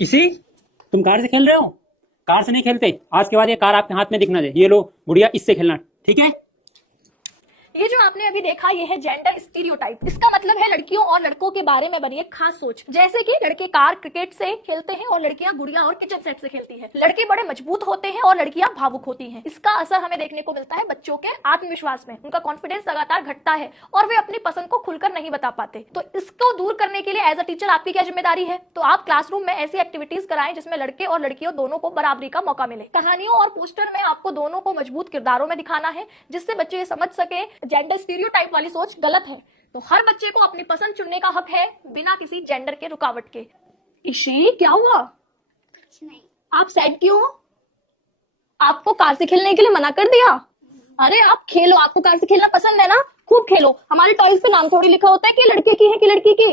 इसी तुम कार से खेल रहे हो? कार से नहीं खेलते, आज के बाद ये कार आपके हाथ में दिखना चाहिए। ये लो गुड़िया, इससे खेलना, ठीक है? ये जो आपने अभी देखा ये है जेंडर स्टीरियोटाइप। इसका मतलब है लड़कियों और लड़कों के बारे में बनी एक खास सोच। जैसे कि लड़के कार क्रिकेट से खेलते हैं और लड़कियां गुड़िया और किचन सेट से खेलती हैं। लड़के बड़े मजबूत होते हैं और लड़कियां भावुक होती हैं। इसका असर हमें देखने को मिलता है बच्चों के आत्मविश्वास में। उनका कॉन्फिडेंस लगातार घटता है और वे अपनी पसंद को खुलकर नहीं बता पाते। तो इसको दूर करने के लिए एज अ टीचर आपकी क्या जिम्मेदारी है? तो आप क्लासरूम में ऐसी एक्टिविटीज कराएं जिसमें लड़के और लड़कियों दोनों को बराबरी का मौका मिले। कहानियों और पोस्टर में आपको दोनों को मजबूत किरदारों में दिखाना है, जिससे बच्चे ये समझ सके जेंडर स्टीरियोटाइप वाली सोच गलत है। तो हर बच्चे को अपनी पसंद चुनने का हक है, बिना किसी जेंडर के रुकावट के। ईशी, क्या हुआ? नहीं। आप सैड क्यों हो? आपको कार से खेलने के लिए मना कर दिया? अरे आप खेलो, आपको कार से खेलना पसंद है ना, खूब खेलो। हमारे टॉयज पे नाम थोड़ी लिखा होता है कि लड़के की है कि लड़की की।